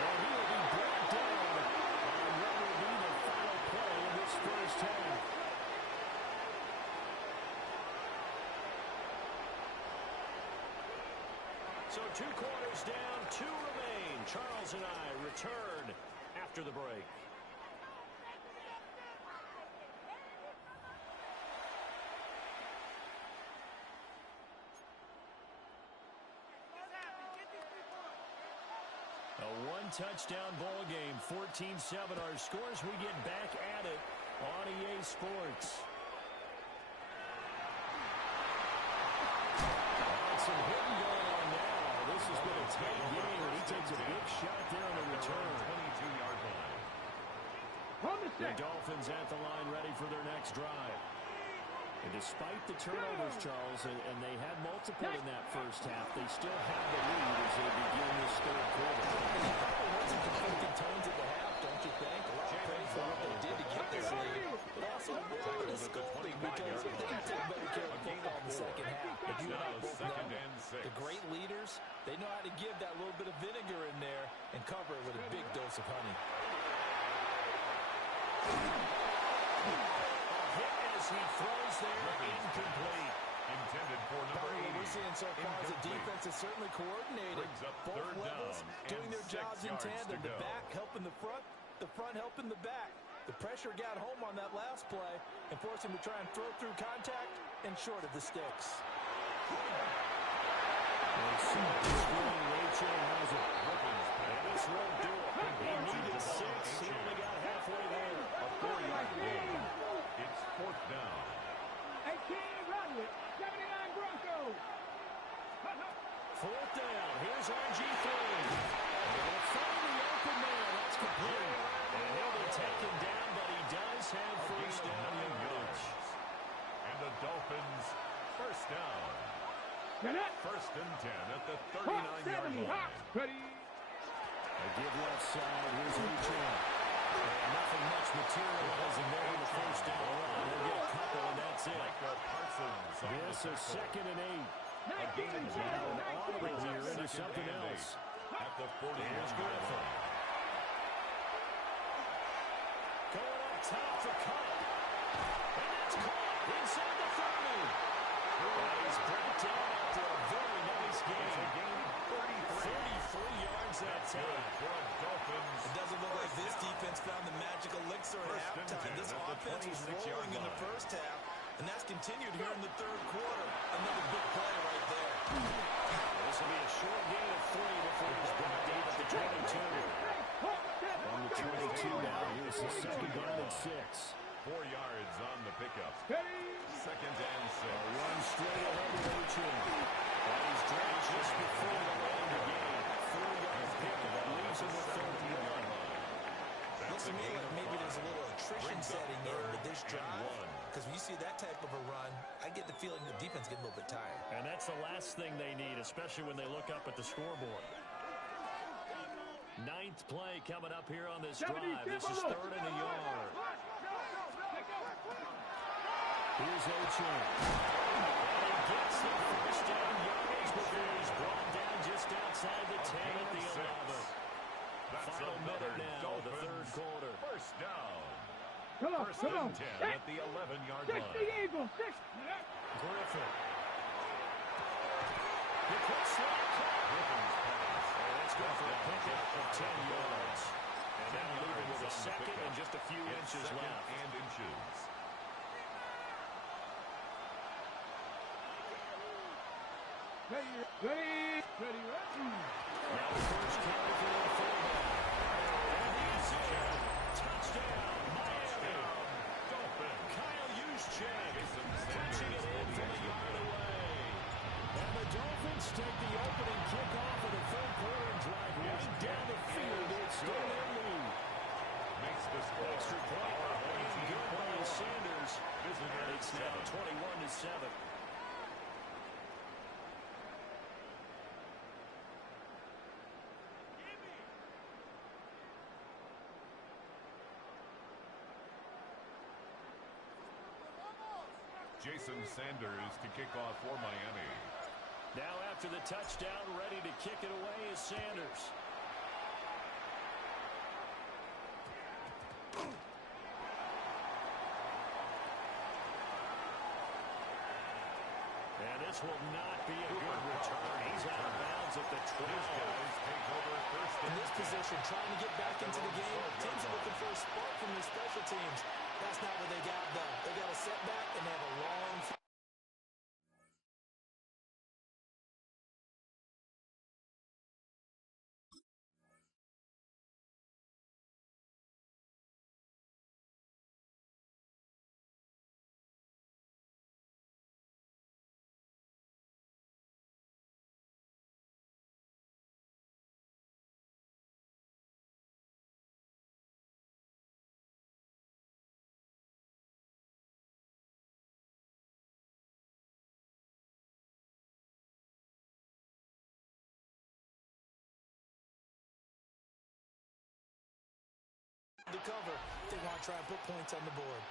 And he will be brought down on what will be the final play of this first half. So 2 quarters down, 2 remain. Charles and I return after the break. A 1-touchdown ball game, 14-7 our scores. We get back at it on EA Sports. And some hitting going on now. This has been a tight game, and he takes a big shot there on the return. 22-yard line. The Dolphins at the line ready for their next drive. And despite the turnovers, Charles, and they had multiple in that first half, they still have the lead as they begin this third quarter. There probably was some conflicting tones at the half, don't you think? A lot of praise for what they did to get this lead. But also a little bit of scolding because they can take better care of the football in the second half. But you and I both know the great leaders, they know how to give that little bit of vinegar in there and cover it with a big dose of honey. He throws there, incomplete. Intended for number 80. What we're seeing so far is the defense is certainly coordinated. Both levels doing their jobs in tandem. The back helping the front helping the back. The pressure got home on that last play and forced him to try and throw through contact and short of the sticks. And this won't do it. He needed 6. He only got halfway there. A 4-yard gain. It's 4th down. 18, run with 79 Broncos. 4th down. Here's RG3. And they'll find the open man. That's complete. And he'll be taken down, but he does have first down yardage. And the Dolphins first down. 1st and 10 at the 39-yard line. Ready. A give left side. Here's Achane. And nothing much materializing there So 2nd and 8. A gain of Now an 1. audible Brings up here into 2nd something and else. 8 at the 41-yard line. Going up top for Cup. And that's caught inside the 30. He's brought down after a very nice game. It's a gain of 33 yards that time. For a Dolphins. It doesn't look like this defense found the magic elixir at halftime. This offense was rolling in the first half, and that's continued here in the third quarter. Another big play right there. This will be a short gain of 3 before he's brought down at the 22. On the 22 now, here's the 2nd down and 6. 4 yards on the pickup. 2nd and 6. Run straight ahead with Ochin. And he's dropped just before the line of the game. 4-yard pickup leaves him with 30-yard line. Looks to me like maybe there's a little attrition setting in with this drive. Because when you see that type of a run, I get the feeling the defense getting a little bit tired. And that's the last thing they need, especially when they look up at the scoreboard. 9th play coming up here on this drive. This is 3rd and a yard. Here's Ochin. And he gets the first down yardage before he's brought down just outside the 10 at the 11. Final minute now of the third quarter. First down. Come on, First come on. and 10 at the 11-yard line. 60 Eagles, 60. Griffin. The quick slot caught. Griffin's pass. And that's good for a pickup of 10 yards. And now leaving with a 2nd and just a few inches left. And inches. Ready. Now the first carry for the fullback. And he's in. Touchdown, Miami. Dolphins. Kyle Juszczyk punching it in from a yard away. And the Dolphins take the opening kickoff of the third quarter and drive right down the field to extend their lead. Makes the score. Extra point and good by Sanders. Visitor And it's now 21-7. Jason Sanders to kick off for Miami. Now after the touchdown, ready to kick it away is Sanders. And this will not be a good return. He's out of bounds at the 12. Take over first In this position, trying to get back into the game, teams are looking for a spark from their special teams. That's not what they got, though. They got a setback, and they have a long... to cover. They want to try and put points on the board.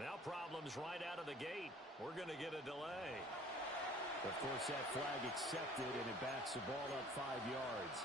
Now problems right out of the gate. We're going to get a delay. Of course, that flag accepted, and it backs the ball up 5 yards.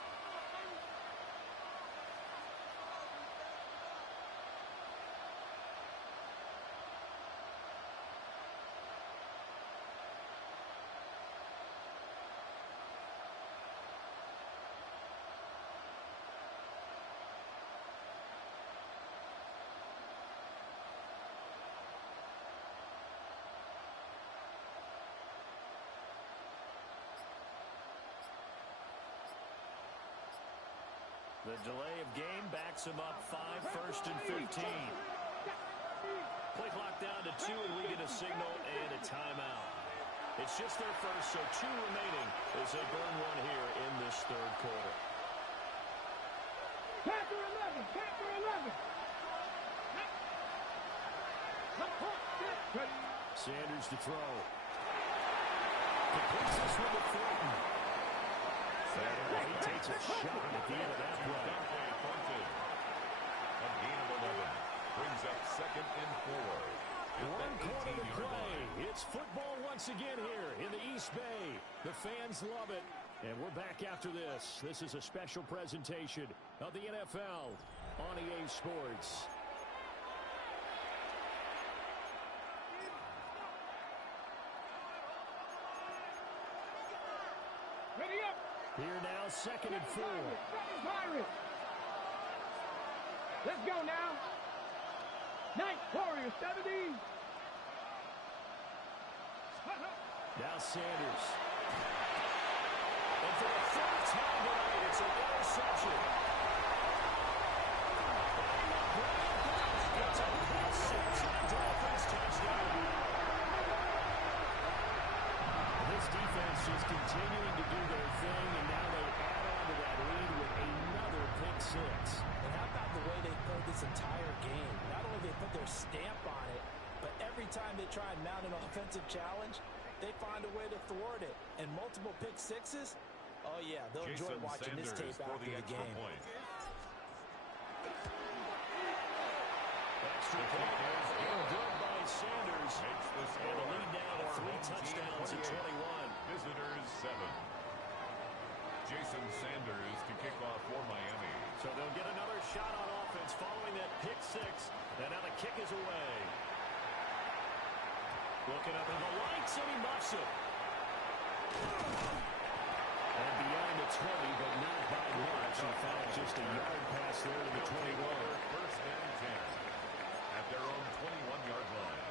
The delay of game backs him up 5, 1st and 15. Play clock down to 2, and we get a signal and a timeout. It's just their first, so 2 remaining as they burn one here in this third quarter. Panther 11, Panther 11. Sanders to throw. Completes this one to Thornton. He takes a shot at the end of that play. A gain of 11. Brings up 2nd and 4. 1 quarter to play. It's football once again here in the East Bay. The fans love it. And we're back after this. This is a special presentation of the NFL on EA Sports. Ready up. Here now, 2nd and 4. Let's go now. Night Warrior 70. Now Sanders. And for the 3rd time tonight, it's an interception. It's a pick 6 and Dolphins touchdown. This defense just continuing to do their thing, and now they add on to that lead with another pick 6. And how about the way they played this entire game? Not only they put their stamp on it, but every time they try and mount an offensive challenge, they find a way to thwart it. And multiple pick 6s, oh yeah, they'll enjoy watching this tape after the game. Point. Extra point is good by Sanders. And the lead now to 3 touchdowns at 21. Visitors 7. Jason Sanders to kick off for Miami. So they'll get another shot on offense following that pick 6. And now the kick is away. Looking up at the lights, and he muffs it. And beyond the 20, but not by much. In fact, just a yard pass there to the 21. 1st and 10 at their own 21-yard line.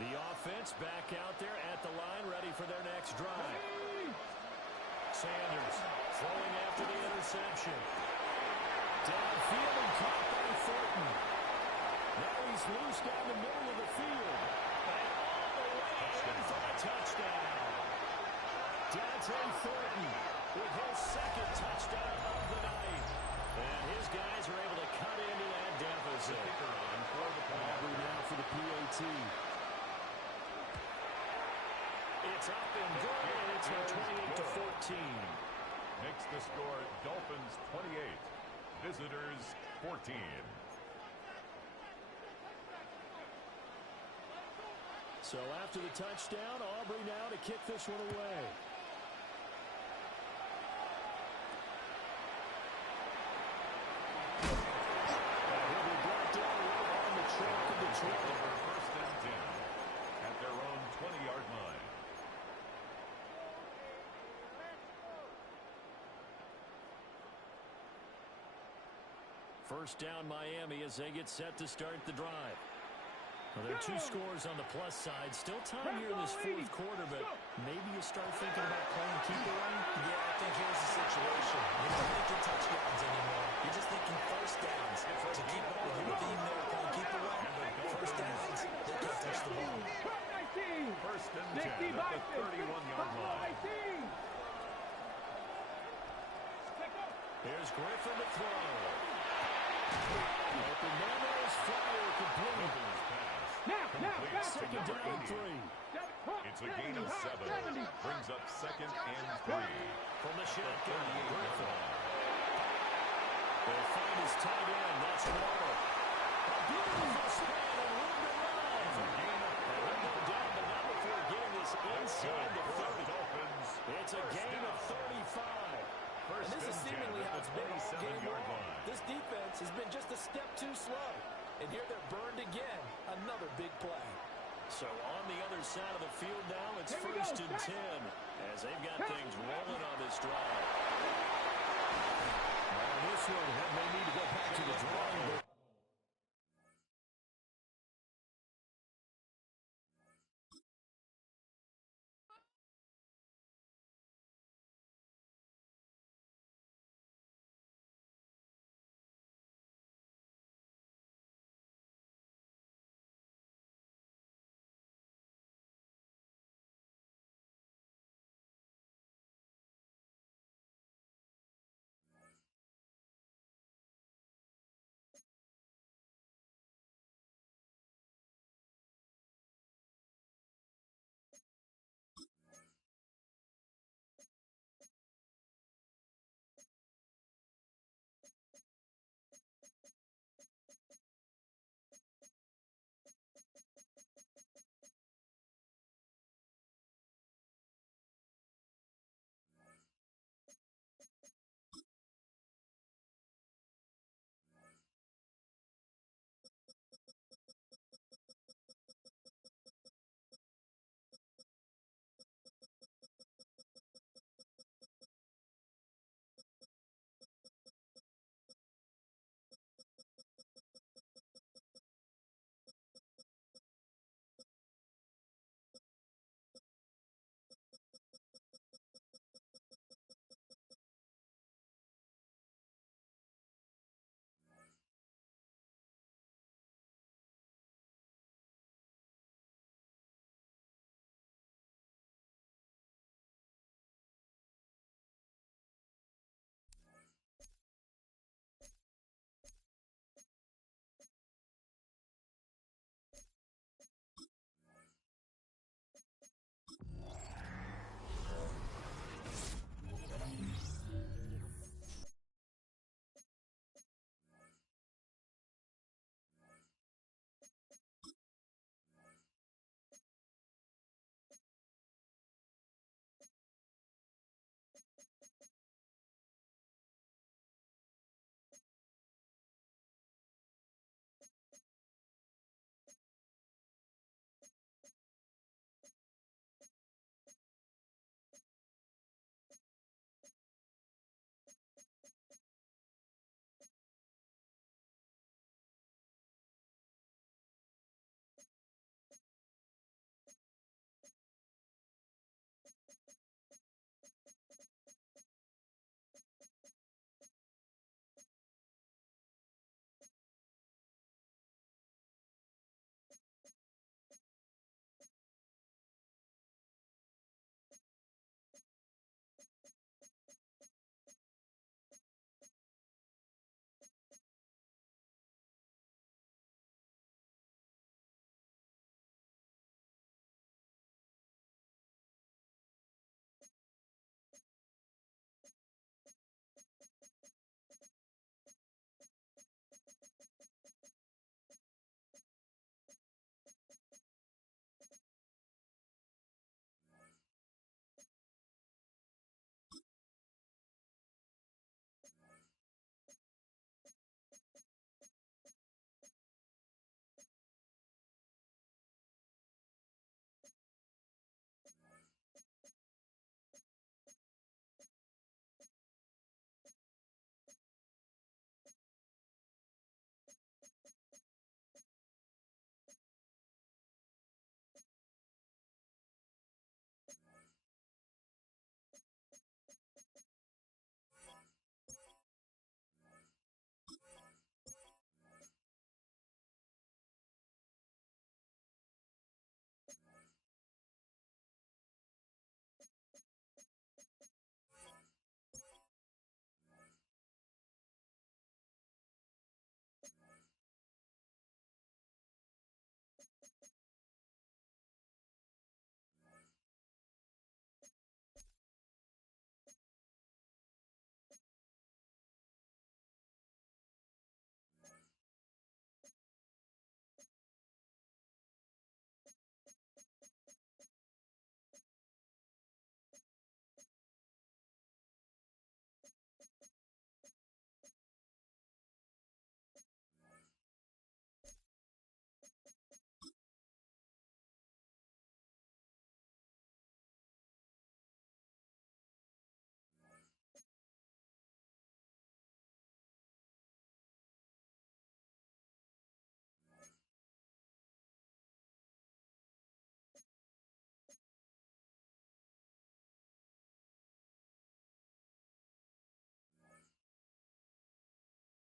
The offense back out there at the line, ready for their next drive. Sanders throwing after the interception. Downfield and caught by Thornton. Now he's loose down the middle of the field. And all the way in for a touchdown. Dont'e Thornton with his 2nd touchdown of the night. And his guys are able to cut into that deficit. On for the Aubrey now for the PAT. It's up and good, and it's now 28-14. Makes the score Dolphins 28, visitors 14. So after the touchdown, Aubrey now to kick this one away. And he'll be brought down right on the track of the trail. 1st and 10 at their own 20-yard line. First down Miami as they get set to start the drive. Well, there are 2 scores on the plus side. Still time here in this 4th quarter, but maybe you start thinking about playing keeper run. Yeah, I think here's the situation. You're not thinking touchdowns anymore. You're just thinking first downs. To keep up with your team there, playing keep away. First downs, they can't touch the ball. 1st and 10 at the 31-yard line. Here's Griffin to throw. Open Manuel's flyer complete. Now, 2nd down and 3. It's a gain of 7. Brings up 2nd and 3. From the shotgun, Griffin. They'll find his tight end. That's Waddle. A beautiful span and room to run. And he'll go down, but not before getting this inside the 30. It's a gain of 35. And this is seemingly how it's been all game long. This defense has been just a step too slow. And here they're burned again. Another big play. So on the other side of the field now, it's 1st and 10 as they've got things rolling on this drive. Well, this one may need to go back to the drawing board